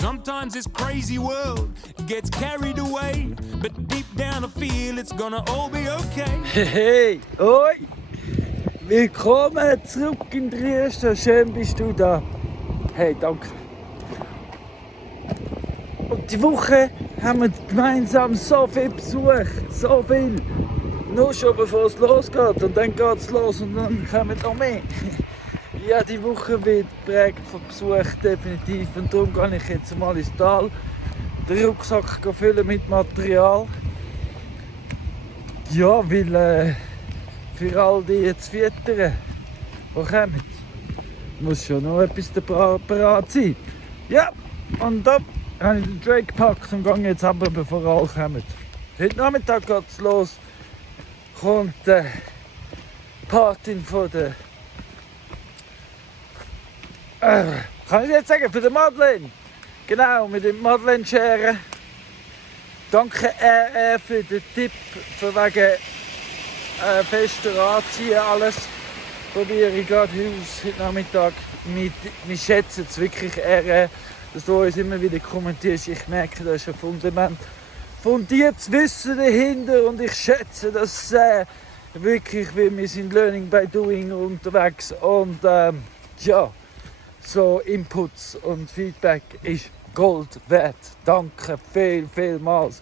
Sometimes this crazy world gets carried away, but deep down I feel it's gonna all be okay. Hey, oi! Willkommen zurück in Triest, schön bist du da. Hey, danke. Und die Woche haben wir gemeinsam so viel Besuch, so viel. Nur schon bevor es losgeht und dann geht es los und dann kommen noch mehr. Ja, die Woche wird geprägt von Besuch definitiv und darum gehe ich jetzt mal ins Tal, den Rucksack füllen mit Material. Ja, weil für all die jetzt füttern, die kommen, muss schon noch etwas parat sein. Ja, und da habe ich den Drake gepackt und gehe jetzt runter, bevor alle kommen. Heute Nachmittag geht es los, kommt die Patin von der kann ich jetzt sagen, für die Madeleine. Genau, mit dem Madeleine-Scheren. Danke für den Tipp, für wegen fester Anziehen alles. Probiere ich gerade heute Nachmittag. Wir schätzen es wirklich, dass du uns immer wieder kommentierst. Ich merke, da ist ein fundiertes Wissen dahinter und ich schätze das wirklich, weil wir sind Learning by Doing unterwegs und ja. So Inputs und Feedback ist Gold wert. Danke vielmals.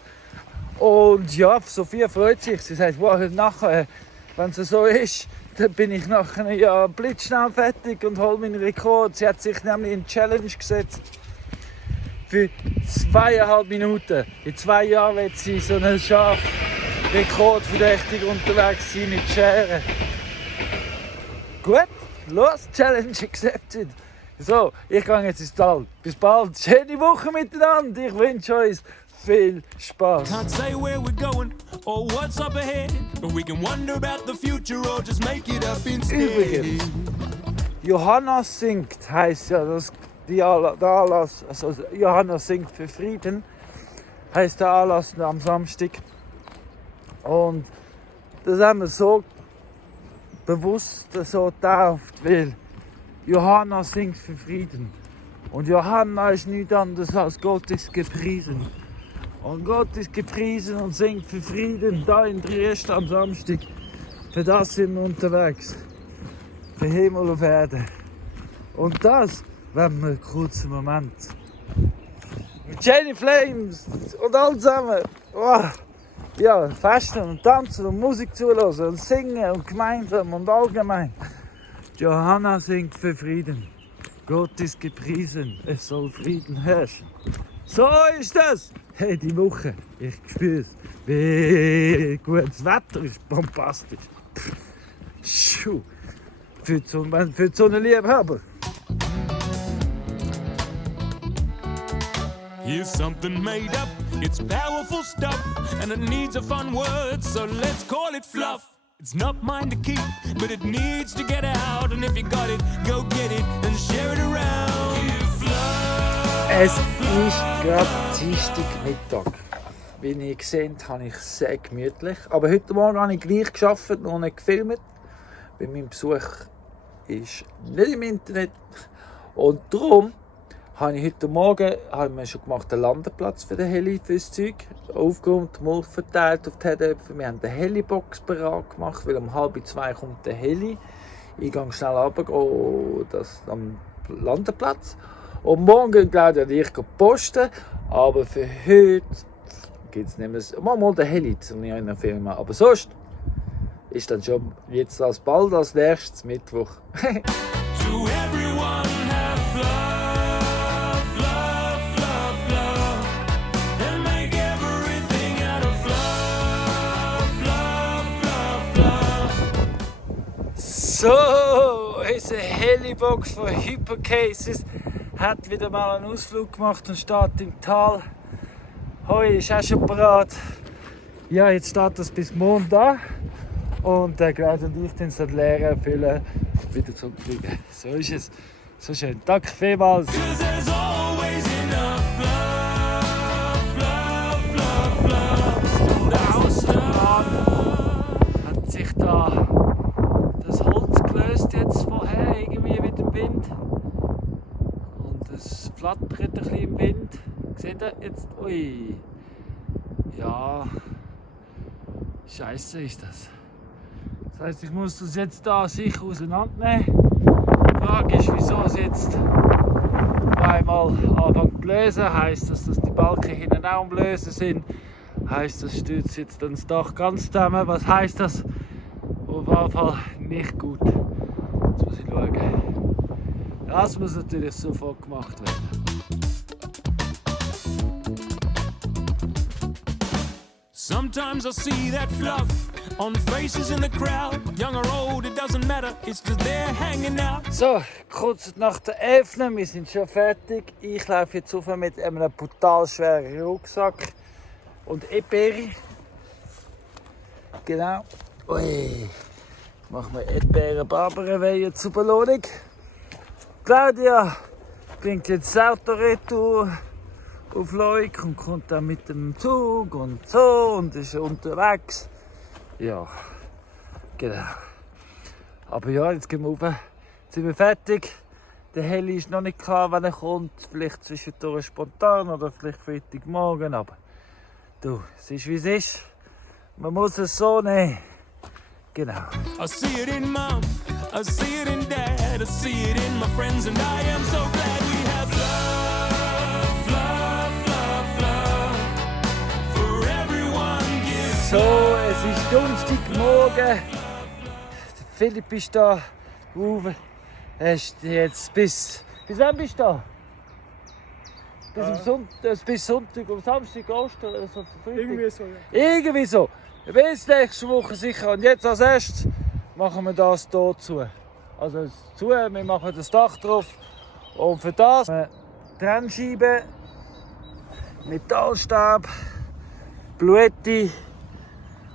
Und ja, Sophia freut sich. Sie sagt, wow, nachher, wenn es so ist, dann bin ich nachher ja blitzschnell fertig und hole meinen Rekord. Sie hat sich nämlich eine Challenge gesetzt. Für 2,5 Minuten. In 2 Jahren wird sie so einen rekordverdächtig unterwegs sein mit Scheren. Gut, los, Challenge accepted. So, ich gehe jetzt ins Tal. Bis bald. Schöne Woche miteinander. Ich wünsche euch viel Spaß. Can't say where we're going or what's up ahead, but we can wonder about the future or just make it up instead. Übrigens, Johanna singt, heisst ja der Anlass, also Johanna singt für Frieden, heisst der Anlass am Samstag. Und das haben wir so bewusst so getauft, weil Johanna singt für Frieden. Und Johanna ist nichts anderes als Gott ist gepriesen. Und Gott ist gepriesen und singt für Frieden da in Triest am Samstag. Für das sind wir unterwegs. Für Himmel auf Erde. Und das wollen wir einen kurzen Moment. Mit Jenny Flames und all zusammen. Oh, ja, festen und tanzen und Musik zulassen und singen und gemeinsam und allgemein. Johanna singt für Frieden. Gott ist gepriesen, es soll Frieden herrschen. So ist das! Hey, die Woche, ich spüre es. Wie gutes Wetter ist bombastisch. Schuh. Für so einen Liebhaber. Here's something made up, it's powerful stuff, and it needs a fun word, so let's call it fluff. It's not mine to keep, but it needs to get out. And if you got it, go get it and share it around. Es ist gerade Dienstagmittag. Wie ihr seht, habe ich sehr gemütlich. Aber heute Morgen habe ich gleich gearbeitet, noch nicht gefilmt. Weil mein Besuch ist nicht im Internet. Und darum habe ich heute Morgen schon gemacht, den Landeplatz für den Heli fürs Zeug. Aufgeräumt, Mulch verteilt auf die Hedöpfe. Wir haben den Helibox bereit gemacht, weil um 1:30 kommt der Heli. Ich gehe schnell runter am Landeplatz. Und morgen gehen Claudia und ich posten. Aber für heute gibt es nicht mehr mal den Heli zu einer Firma. Aber sonst ist dann schon jetzt bald als nächstes Mittwoch. To everyone have love. So, unsere Helibox von Hypercases hat wieder mal einen Ausflug gemacht und steht im Tal. Heu ist auch schon bereit. Ja, jetzt steht das bis morgen da. Und Claudia und ich den es leer füllen, wieder zurückfliegen. So ist es. So schön. Danke vielmals. Hat sich da das Holz gelöst jetzt vorher irgendwie mit dem Wind. Und es flattert ein bisschen im Wind. Seht ihr jetzt? Ui. Ja. Scheiße ist das. Das heißt, ich muss das jetzt da sicher auseinandernehmen. Die Frage ist, wieso es jetzt einmal anfängt zu lösen. Heisst das, dass die Balken hinten auch am Lösen sind? Heisst das, stürzt jetzt dann das Dach ganz zusammen? Was heisst das? Auf jeden Fall nicht gut. Jetzt muss ich schauen. Das muss natürlich sofort gemacht werden. Sometimes I see that fluff on faces in the crowd. Young or old, it doesn't matter, it's just there hanging out. So, kurz nach der 11. Wir sind schon fertig. Ich laufe jetzt auf mit einem brutal schweren Rucksack und Erdbeere. Genau. Ui. Machen wir Erdbeeren-Barberenweihe zur Belohnung. Claudia bringt jetzt das Auto retour auf Leuk und kommt dann mit dem Zug und so und ist unterwegs. Ja, genau. Aber ja, jetzt gehen wir rauf. Jetzt sind wir fertig. Der Heli ist noch nicht klar, wann er kommt. Vielleicht zwischendurch spontan oder vielleicht Freitagmorgen. Aber du, es ist wie es ist. Man muss es so nehmen. Genau. I see it in mom, I see it in dad, I see it in my friends, and I am so glad we have love, love, love, love for everyone. Give So, es ist Donnerstagmorgen. Der Philipp ist da. Uwe, er ist jetzt bis wann bist du da? Bis Sonntag, am Samstag, Ostern, also Freitag. Irgendwie so, ja. Irgendwie so. Bis nächste Woche sicher. Und jetzt als erstes machen wir das hier zu. Also zu, wir machen das Dach drauf. Und für das Trennscheiben, Metallstab, Bluetti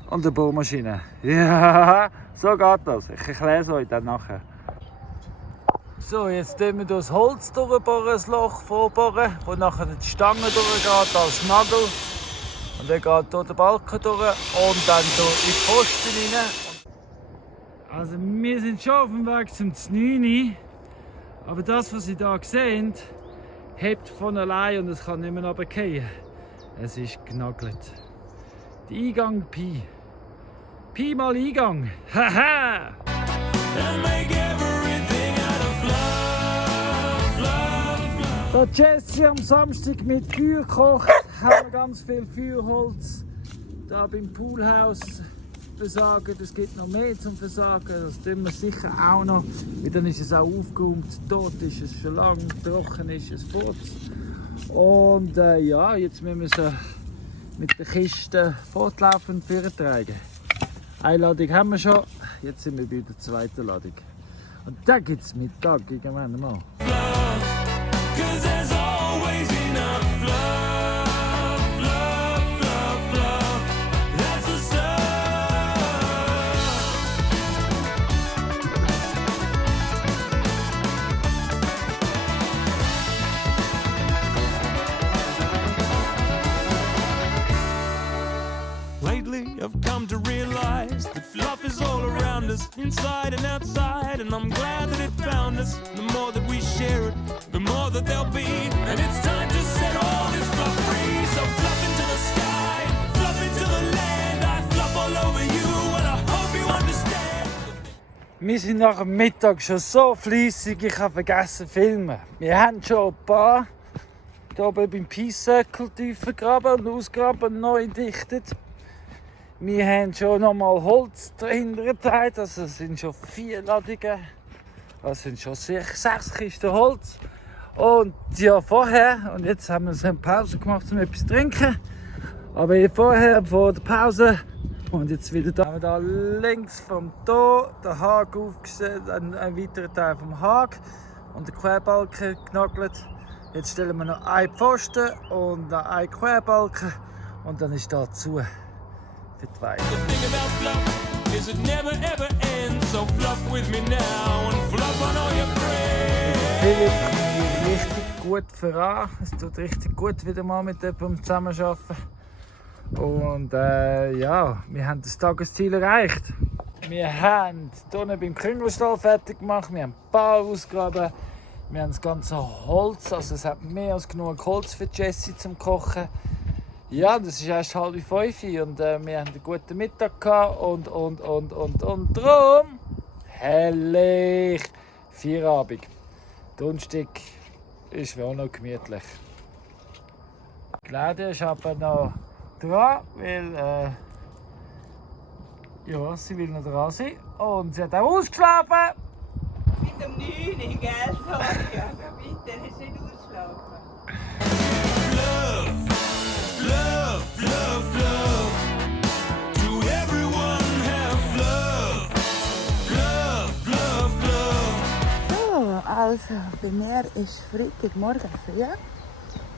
und eine Bohrmaschine. Ja, so geht das. Ich erkläre es euch dann nachher. So, jetzt tun wir das Holz durchbohren, das Loch vorbohren, wo nachher die Stange durchgeht als Nagel. Und dann geht hier der Balken durch und dann durch in die Pfosten rein. Also wir sind schon auf dem Weg zum 9. Aber das, was ihr hier seht, hebt von allein und es kann nicht mehr runterfallen. Es ist genagelt. Der Eingang Pi. Pi mal Eingang. Haha! and make everything out of love, love, love. Da Jesse am Samstag mit Feuer gekocht, haben wir ganz viel Feuerholz da beim Poolhaus versagen. Es gibt noch mehr zum Versagen, das tun wir sicher auch noch. Und dann ist es auch aufgeräumt, tot ist es schon lange, trocken ist es fort. Und ja, jetzt müssen wir sie mit der Kiste fortlaufend vortragen. Eine Ladung haben wir schon, jetzt sind wir bei der zweiten Ladung. Und da gibt es Mittag irgendwann mal. 'Cause there's always enough love, love, love, love. That's the stuff. Lately, I've come to realize that fluff is all around us, inside and outside, and I'm glad that it found us. The more that we share it, the more that there'll be. And it's time to set all this fluff free. So fluff into the sky, fluff into the land. I fluff all over you, and I hope you understand. Wir sind nach dem Mittag schon so fleissig, ich habe vergessen zu filmen. Wir haben schon ein paar hier oben beim Peace Circle tiefer gegraben und ausgraben und neu dichtet. Wir haben schon nochmal Holz dahinter geteilt, also es sind schon 4 Ladungen. Das sind schon 6 Kisten Holz. Und ja, vorher, und jetzt haben wir so eine Pause gemacht, um etwas zu trinken. Aber vorher, vor der Pause, und jetzt wieder da, haben wir da links vom Tor den Haag aufgestellt, ein weiterer Teil vom Haag und den Querbalken genagelt. Jetzt stellen wir noch einen Pfosten und einen Querbalken und dann ist da zu. Für die Weide. The thing about fluff is it never ever ends. So fluff with me now and fluff on all your friends. Philipp kommt richtig gut voran. Es tut richtig gut, wieder mal mit jemandem zusammenarbeiten. Und ja, wir haben das Tagesziel erreicht. Wir haben hier beim Kringelstall fertig gemacht, wir haben ein paar ausgegraben, Wir haben das ganze Holz, also es hat mehr als genug Holz für Jessie zum Kochen. Ja, das ist erst 4:30 und wir haben einen guten Mittag gehabt und drum herrlich Feierabend. Donnerstag ist auch noch gemütlich. Claudia ist aber noch dran, weil ja, sie will noch dran sein und sie hat auch ausgeschlafen. Mit dem 9, gell? Sorry, aber bitte, hast du nicht ausschlafen. Love, love, love, love. Do everyone have love? Love, love, love. So, also bei mir ist Freitagmorgen früh.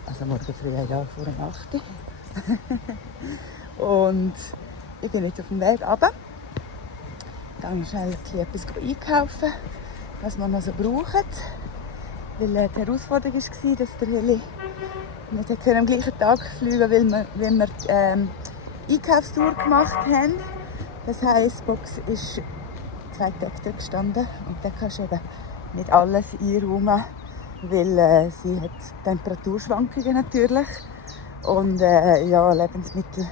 Also morgen früh, ja, vor dem 8. Und ich bin jetzt auf dem Weg runter. Ich gehe schnell etwas einkaufen, was wir noch so brauchen. Weil die Herausforderung war, dass der Heli nicht am gleichen Tag fliegen konnte, weil wir Einkaufstour gemacht haben. Das heisst, die Box ist 2 Tage dort gestanden und da kannst du eben nicht alles einräumen, weil sie hat Temperaturschwankungen natürlich und ja, Lebensmittel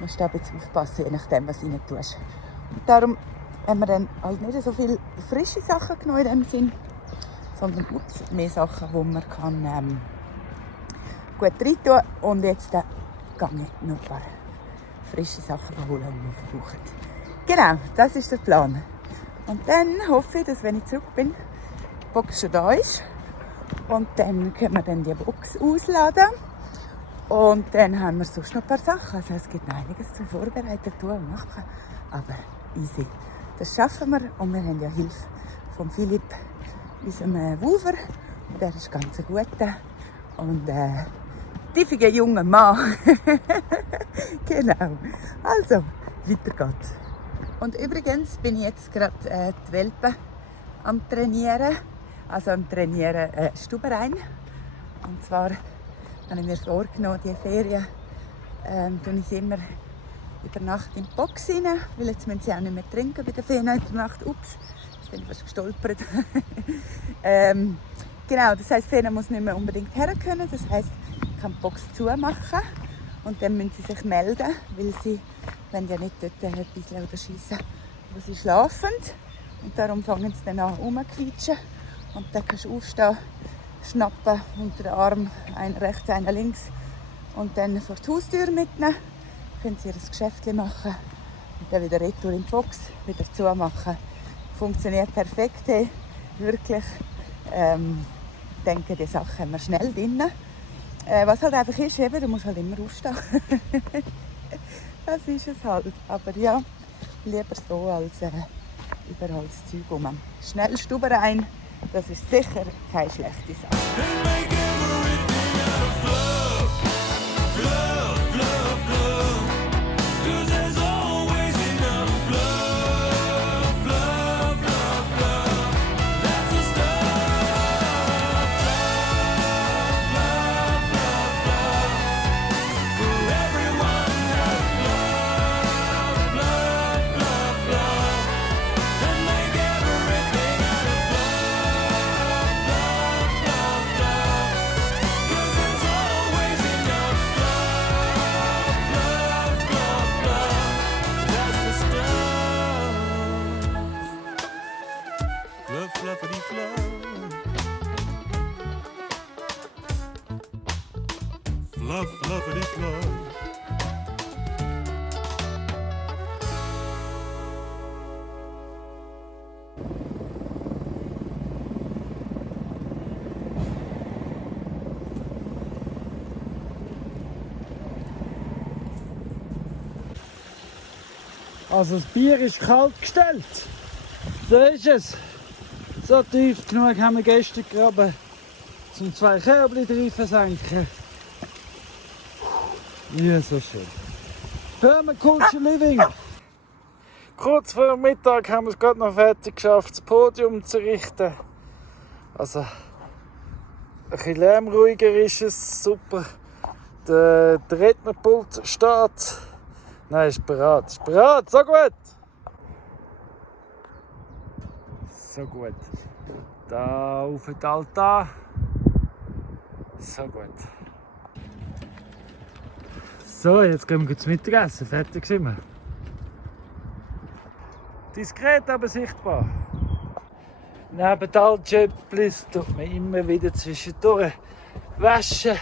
musst du ein bisschen aufpassen, je nachdem, was du rein tust. Und darum haben wir dann halt nicht so viele frische Sachen genommen in dem Sinn, sondern mehr Sachen, die man kann, gut rein tun kann. Und jetzt gehe ich noch ein paar frische Sachen holen, die wir brauchen. Genau, das ist der Plan. Und dann hoffe ich, dass wenn ich zurück bin, die Box schon da ist. Und dann können wir dann die Box ausladen. Und dann haben wir sonst noch ein paar Sachen. Also es gibt noch einiges zum Vorbereiten, tun und machen. Aber easy. Das schaffen wir. Und wir haben ja Hilfe von Philipp, unserem Waufer. Der ist ganz ein guter und tiefiger junger Mann. Genau. Also, weiter geht's. Und übrigens bin ich jetzt gerade die Welpen am Trainieren. Also am Trainieren Stuberein. Und zwar habe ich mir vorgenommen, diese Ferien tue ich sie immer über Nacht in die Box rein, weil jetzt müssen sie auch nicht mehr trinken bei der Ferien über Nacht. Ups, jetzt bin ich fast gestolpert. Genau, das heisst, die Ferien muss nicht mehr unbedingt her können. Das heisst, ich kann die Box zumachen und dann müssen sie sich melden, weil sie wollen ja nicht dort ein bisschen oder schiessen, wo sie schlafen. Und darum fangen sie dann an rumzuquietschen. Und dann kannst du aufstehen, schnappen unter den Arm, einen rechts, einen links und dann vor die Haustür mitnehmen. Können sie ihr Geschäft machen und dann wieder retour in die Box, wieder zumachen. Funktioniert perfekt, hey. Wirklich. Ich denke, die Sachen haben wir schnell drin. Was halt einfach ist, eben, du musst halt immer aufstehen. Das ist es halt. Aber ja, lieber so als überall das Zeug rum. Schnell Stuberein, das ist sicher keine schlechte Sache. And make everything out of love. Love, love, love. 'Cause there's always enough love, love, love, love. That's the stuff. Love, love, love, love. For everyone has love, love, love, love. And make everything out of love, love, love, love. 'Cause there's always enough love, love, love, love. That's the stuff. Fluff, fluffity, fluff. Fluff, fluffity, fluff. Also das Bier ist kalt gestellt. So ist es. So tief genug haben wir gestern gegraben, um 2 Körbchen drin zu versenken. Ja, so schön. Permaculture Living. Kurz vor dem Mittag haben wir es gerade noch fertig geschafft, das Podium zu richten. Also, ein bisschen lärmruhiger ist es, super. Der Rednerpult steht. Nein, ist bereit, so gut! So gut. Da auf den Altar. So gut. So, jetzt gehen wir zum Mittagessen. Fertig sind wir. Diskret, aber sichtbar. Neben all Jöpplis tut man immer wieder zwischendurch waschen.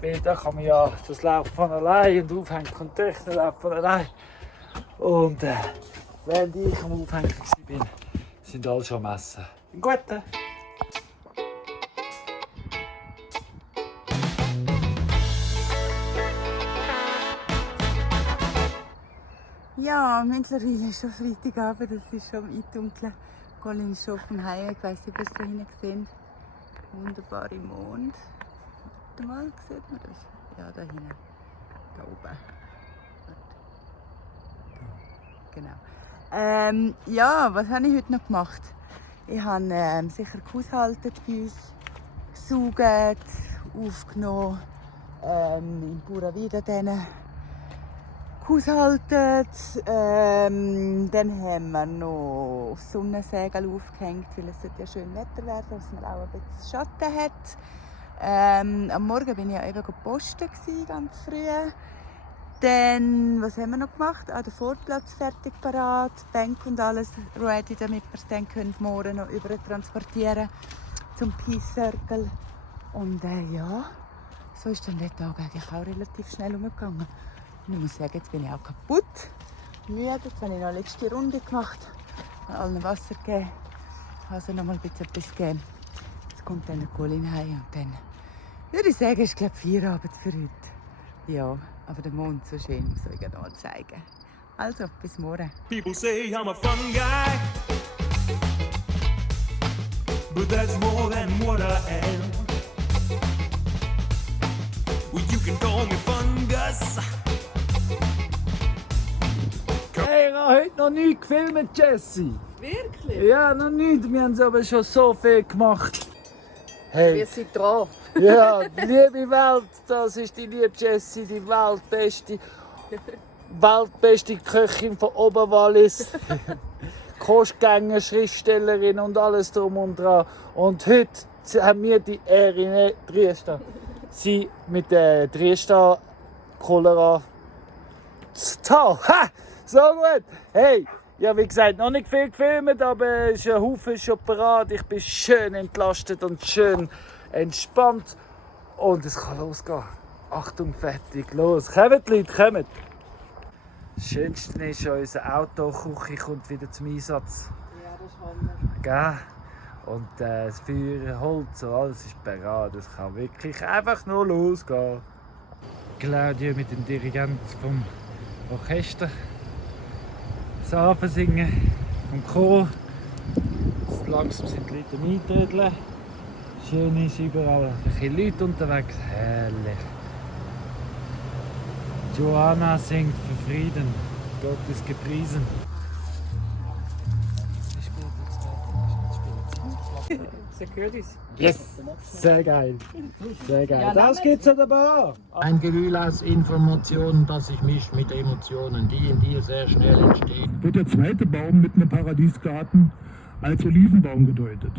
Weil da kann man ja, das läuft von allein und aufhängen und Töchter läuft von allein. Und während ich am Aufhängen war, sind alle schon am Essen. Einen guten. Ja, mittlerweile ist schon Freitagabend, es ist schon im Eindunkeln. Colin ist schon auf dem Heim, ich weiss nicht, ob ihr es da hinten gesehen. Wunderbare Mond. Warte mal, sieht man das? Ja, da hinten. Da oben. Genau. Ja, was habe ich heute noch gemacht? Ich habe sicher gehaushaltet bei uns, gesaugt, aufgenommen, in Buravida gehaushaltet. Dann haben wir noch Sonnensegel aufgehängt, weil es ja schön Wetter werden, dass man auch ein bisschen Schatten hat. Am Morgen war ich ja eben posten, ganz früh. Dann, was haben wir noch gemacht? Den Vorplatz fertig parat, Bänke und alles ready, damit wir es dann morgen noch über transportieren zum Peace Circle. Und ja, so ist dann der Tag eigentlich auch relativ schnell umgegangen. Und ich muss sagen, jetzt bin ich auch kaputt, müde. Jetzt habe ich noch eine letzte Runde gemacht, habe allen Wasser gegeben, also noch mal ein bisschen etwas gegeben. Jetzt kommt dann der Colin heim und dann würde ich sagen, ist glaube ich Feierabend für heute. Ja, aber der Mond so schön, soll ich noch mal zeigen. Also, bis morgen. People say I'm a fun guy, but that's more than what I am. Well, you can call me Fungus. Hey, ich habe heute noch nichts gefilmt, Jessie. Wirklich? Ja, noch nicht. Wir haben es aber schon so viel gemacht. Hey. Wir sind dran. Ja, liebe Welt, das ist die liebe Jessie, die weltbeste Köchin von Oberwallis. Kostgänger, Schriftstellerin und alles drum und dran. Und heute haben wir die Ehre, Triesta, sie mit der Triesta Cholera zu tun. Ha! So gut! Hey, ja, wie gesagt, noch nicht viel gefilmt, aber ist ein Haufen schon parat. Ich bin schön entlastet und schön entspannt. Und es kann losgehen. Achtung, fertig, los. Kommt, Leute, kommt! Das Schönste ist, unser Autoküche kommt wieder zum Einsatz. Ja, das ist Hammer. Gell? Und das Feuer, Holz und alles ist bereit. Es kann wirklich einfach nur losgehen. Claudia mit dem Dirigent vom Orchester. Das singen vom Chor. Langsam sind die Leute am Eintrödeln. Schön ist überall ein bisschen Leute unterwegs. Herrlich. Joanna singt für Frieden. Gott ist gepriesen. Yes! Sehr geil. Sehr geil. Ja, Das geht's an der Bar. Ein Gewühl aus Informationen, das sich mischt mit Emotionen, die in dir sehr schnell entstehen. Wird der zweite Baum mit einem Paradiesgarten als Olivenbaum gedeutet.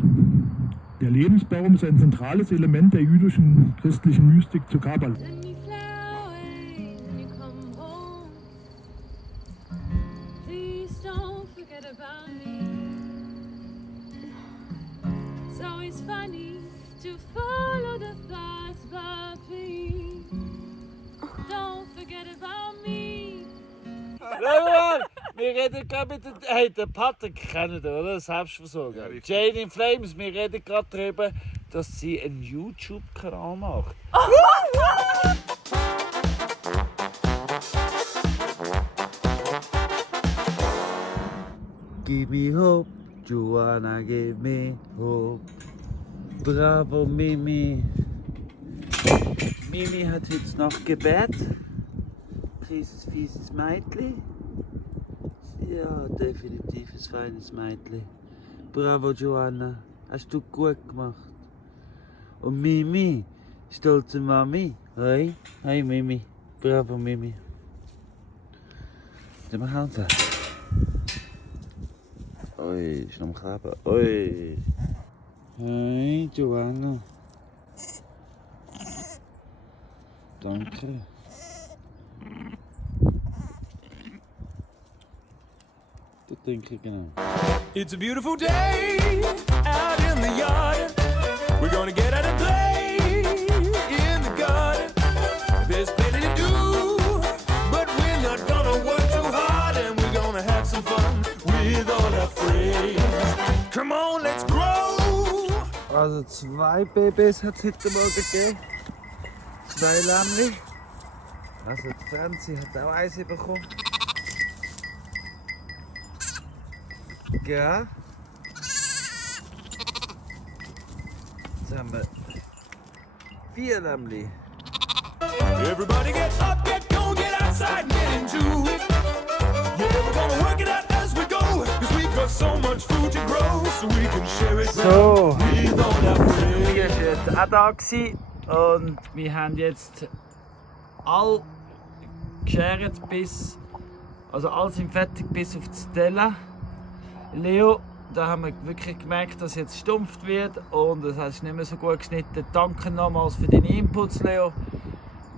Der Lebensbaum ist ein zentrales Element der jüdischen christlichen Mystik zur Kabbala. Let me fly away when you come home. Please don't forget about me. It's always funny to follow the thoughts, but please don't forget about me. Schau mal, wir reden gerade mit dem. Hey, den Patrick kennen wir, oder? Selbstversorger. Jane in Flames, wir reden gerade darüber, dass sie einen YouTube-Kanal macht. Give me hope, Joanna, give me hope. Bravo, Mimi. Mimi hat heute Nacht Gebet. Kleines, fieses Mädchen. Ja, definitiv ein feines Mädchen. Bravo, Joanna. Hast du gut gemacht. Und Mimi, stolze Mami. Hey, hey Mimi. Bravo, Mimi. Sollen wir helfen? Ui, ist noch am Kleben. Ui. Hey, Joanna. Danke. Das denke ich genau. It's a beautiful day out in the yard. We're gonna get out and play in the garden. There's plenty to do, but we're not gonna work too hard, and we're gonna have some fun with all our friends. Come on, let's grow. Also 2 Babys hat es heute Morgen gegeben. 2 Lämmchen. Also die Franzi hat auch eins bekommen. Ja. Jetzt haben wir 4 Lämmchen. Everybody get up, get going, get outside and get into it. Yeah, we're gonna work it out as we go, 'cause we've got so much food to grow, so we can share it So. with all our friends. Wir waren jetzt auch da gewesen und wir haben jetzt all geschert bis, also alle sind fertig bis auf die Stelle. Leo, da haben wir wirklich gemerkt, dass jetzt stumpft wird und es ist nicht mehr so gut geschnitten. Danke nochmals für deine Inputs, Leo.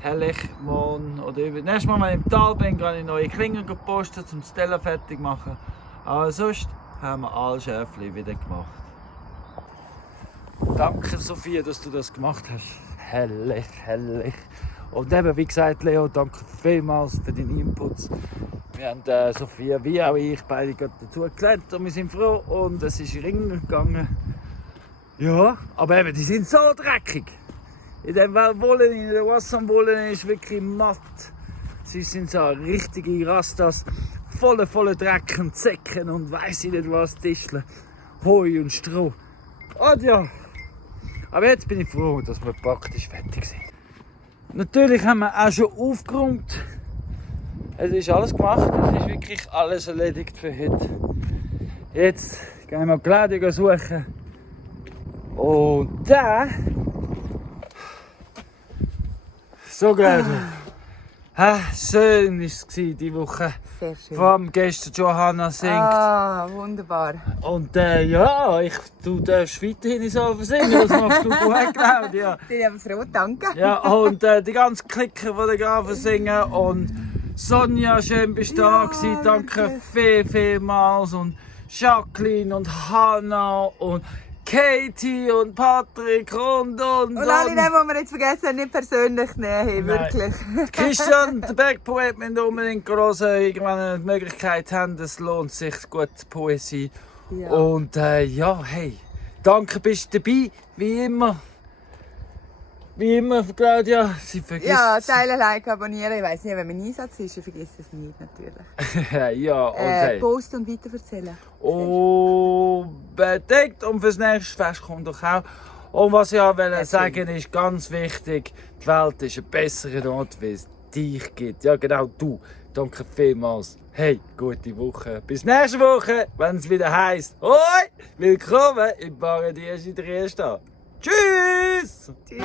Herrlich, morgen oder nächstes Mal, wenn ich im Tal bin, kann ich neue Klingen posten, um die Stelle fertig zu machen. Aber sonst haben wir alle Schäfchen wieder gemacht. Danke Sophia, dass du das gemacht hast. Herrlich, herrlich. Und eben, wie gesagt, Leo, danke vielmals für deine Inputs. Wir haben Sophia wie auch ich beide gerade dazu gelernt und wir sind froh und es ist ringen gegangen. Ja, aber eben, die sind so dreckig. In dem Wollen, in der Wasserwollen ist wirklich matt. Sie sind so richtige Rastas, voller Dreck und Säcken und weiss ich nicht was, Tischler, Heu und Stroh. Und ja, aber jetzt bin ich froh, dass wir praktisch fertig sind. Natürlich haben wir auch schon aufgeräumt. Es ist alles gemacht, es ist wirklich alles erledigt für heute. Jetzt gehen wir Kleidung suchen. Und dann... So gut. Schön war es diese Woche. Sehr schön. Vor allem gestern Johanna singt. Ah, wunderbar. Und ja, du darfst weiterhin so singen, das machst du gut, Claudia. Ich bin aber froh, danke. Ja, und die ganzen Klicker, die da singen und Sonja, schön bist du da gewesen, danke vielmals und Jacqueline und Hannah und Katie und Patrick und Und alle, die wir jetzt vergessen haben, nicht persönlich nehmen, wirklich. Christian, der Bergpoet, müssen unbedingt hören, irgendwann eine Möglichkeit haben, es lohnt sich, gute Poesie. Ja. Und ja, hey, danke, bist du dabei, wie immer. Wie immer, Claudia, sie vergisst Ja, teilen, liken, abonnieren. Ich weiss nicht, wenn mein Einsatz ist, ich vergesse es nicht, natürlich. ja, und hey. Posten und weiterverzählen. Unbedingt. Und fürs nächste Fest kommt doch auch. Und was ich auch sagen ist ganz wichtig, die Welt ist ein besserer Ort, wie es dich gibt. Ja, genau, du. Danke vielmals. Hey, gute Woche. Bis nächste Woche, wenn es wieder heisst. Hoi, willkommen im Paradies in Dresden. Tschüss! Tschüss!